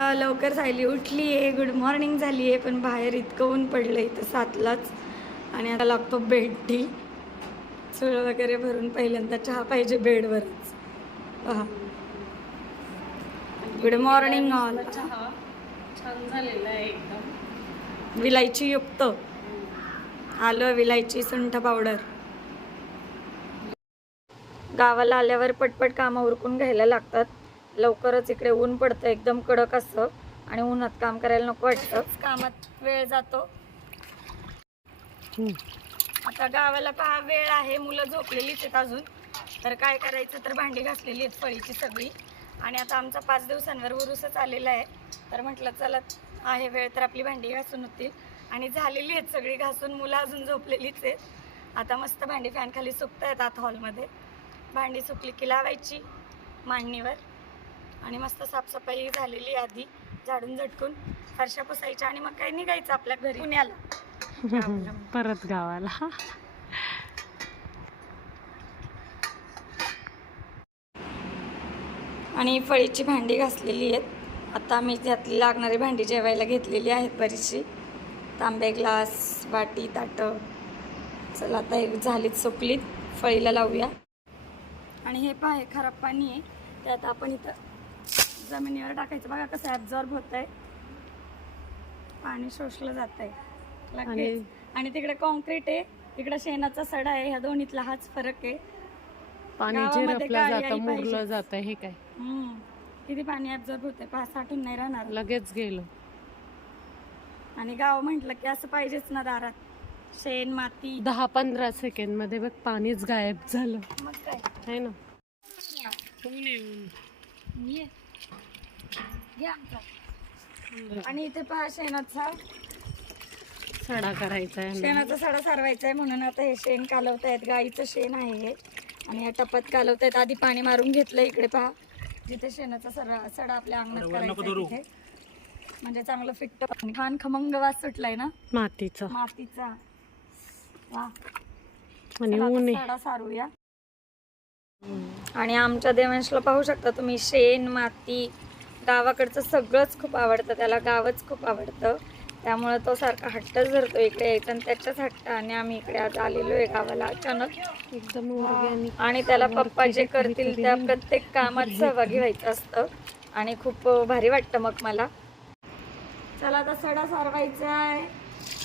लवकर झाली. उठली आहे गुड मॉर्निंग झाली आहे पण बाहेर इतकं ऊन पडलं इथं सातलाच. आणि आता लागतो बेड टी चूळ वगैरे भरून पहिल्यांदा चहा पाहिजे बेडवरच. पहा. गुड मॉर्निंग ऑल चहा. छान झालेला आहे एकदम. विलायची युक्त. आलं विलायची सुंठ पावडर गावाला आल्यावर पटपट कामं उरकून घ्यायला लागतात. लवकरच इकडे ऊन पडतं एकदम कडक असतं आणि उन्हात काम करायला नको वाटतं. कामात वेळ जातो. आता गावाला पहा वेळ आहे मुलं झोपलेलीच आहेत अजून. तर काय करायचं तर भांडी घासलेली आहेत फळीची सगळी. आणि आता आमचा पाच दिवसांवर उरूसच आलेला आहे. तर म्हटलं चला आहे वेळ तर आपली भांडी घासून होतील. आणि झालेली आहेत सगळी घासून मुलं अजून झोपलेलीच आहेत. आता मस्त भांडी फॅन खाली सुकत आहेत आत हॉलमध्ये. भांडी सुकली की लावायची मांडणीवर. आणि मस्त साफसफाई झालेली आहे आधी झाडून झटकून. फरशा पुसायच्या आणि मग काही निघायचं आपल्या घरी. पुण्याला. परत गावाला. आणि फळीची भांडी घासलेली आहेत. आता मी त्यातली लागणारी भांडी जेवायला घेतलेली आहेत बरीचशी. तांबे ग्लास वाटी ताटं. चला आता एक झालीत सुकलीत. फळीला लावूया. आणि हे पहा हे खराब पाणी आहे. त्यात आपण इथं जमिनीवर टाकायचं. बघा कसं ॲब्झॉर्ब होत आहे पाणी शोषलं जात आहे लगेच. आणि- तिकडे कॉन्क्रीट आहे. इकडे शेणाचा सडा आहे. ह्या दोन्हीतला हाच फरक आहे. पाणी जातं हे काय? हम्म. किती पाणी ॲब्झॉर्ब होते पहा साठून नाही राहणार. लगेच गेलं. आणि गाव म्हटलं की असं पाहिजेच ना दारात. शेण माती. दहा पंधरा सेकंडमध्ये बघ पाणीच गायब झालं. मग काय? ना? आमचा. आणि इथे पहा शेणाचा सडा करायचा आहे शेणाचा सडा सारवायचा आहे म्हणून आता हे शेण कालवतायत. गाईचं शेण आहे. हे आणि या टपात कालवतायत. आधी पाणी मारून घेतलं इकडे पहा. जिथे शेणाचा सडा सडा आपल्या अंगणात करायचा आहे तिथे. म्हणजे चांगलं फिट्ट पाणी. खान खमंग वास सुटलाय ना? मातीचा. मातीचा. वा. सडा सारूया. आणि आमच्या देवांशला पाहू शकता तुम्ही शेण माती गावाकडचं सगळंच खूप आवडतं त्याला गावच खूप आवडतं. त्यामुळे तो सारखा हट्ट धरतो इकडे यायचा आणि त्याच्याच हट्टाने आम्ही इकडे आज आलेलो आहे गावाला अचानक. एकदम आणि त्याला पप्पा जे करतील त्या प्रत्येक कामात सहभागी व्हायचं असतं आणि खूप भारी वाटतं मग मला. चला आता सडा सारवायचा आहे चांगली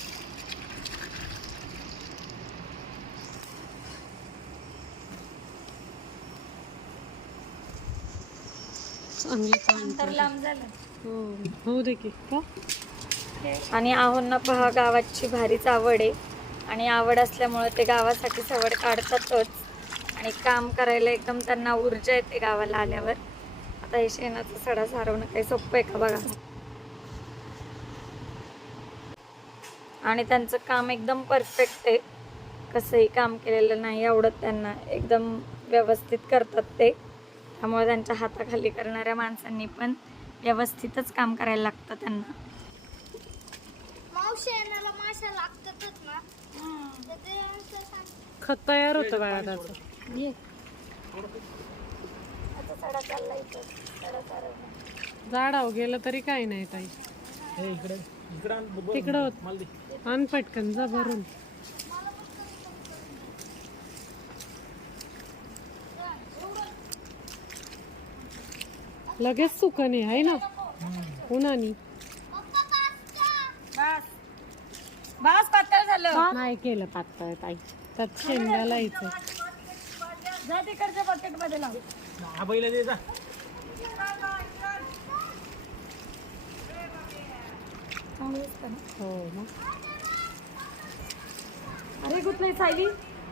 काम अंतर लांब झालं हो. दे का. आणि आहोंना पहा गावाची भारीच आवड आहे. आणि आवड असल्यामुळे ते गावासाठी सवड काढतातच. आणि काम करायला एकदम त्यांना ऊर्जा येते गावाला आल्यावर. आता हे शेणाचा सडा सारवणं काही सोपं आहे का बघा? आणि त्यांचं काम एकदम परफेक्ट आहे. कसंही काम केलेलं नाही आवडत त्यांना. एकदम व्यवस्थित करतात ते. त्यामुळे त्यांच्या हाताखाली करणाऱ्या माणसांनी पण व्यवस्थितच काम करायला लागतं त्यांना. खत तयार होतं बाळा त्याचं. झाडाव गेलं तरी काही नाही ताई. तिकडं होत. आण पटकन जा भरून. लगेच सुकणे आहे ना? उन्हानी बस. पातळ झालं. नाही केलं पातळ ताई. त्यात शेंगा लायचं जा तिकडच्या बकेटमध्ये लाव चांगलंच पण. हो मग अरे कुठ नाही सायली?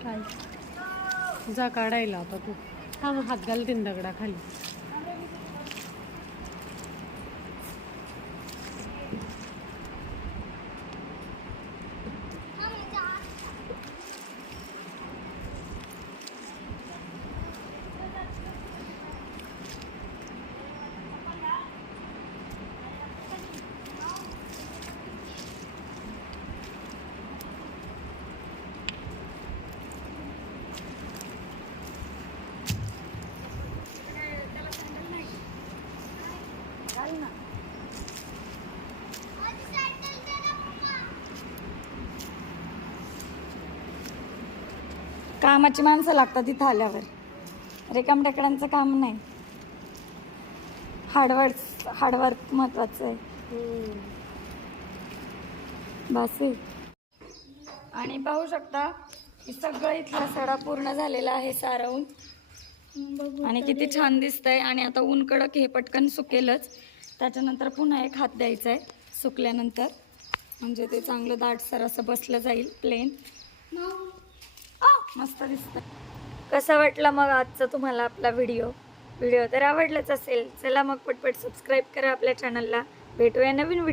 काय जा काढायला आता तू. हा मग हात घाल तीन दगडा खाली कामाची माणसं लागतात इथं आल्यावर. रेकामटेकडांचं काम नाही. हार्डवर्क हार्डवर्क महत्वाचं आहे. बासे आणि पाहू शकता की सगळं इथला सडा पूर्ण झालेला आहे सारवून. आणि किती छान दिसतंय. आणि आता ऊन कडक हे पटकन सुकेलच. त्याच्यानंतर पुन्हा एक हात द्यायचा आहे सुकल्यानंतर. म्हणजे ते चांगलं दाटसर असं बसलं जाईल प्लेन मस्त दिसतं कसा वाटला मग आजचा तुम्हाला आपला व्हिडिओ? व्हिडिओ तर आवडलाच असेल. चला मग पटपट सबस्क्राईब करा आपल्या चॅनलला भेटूया नवीन व्हिडिओ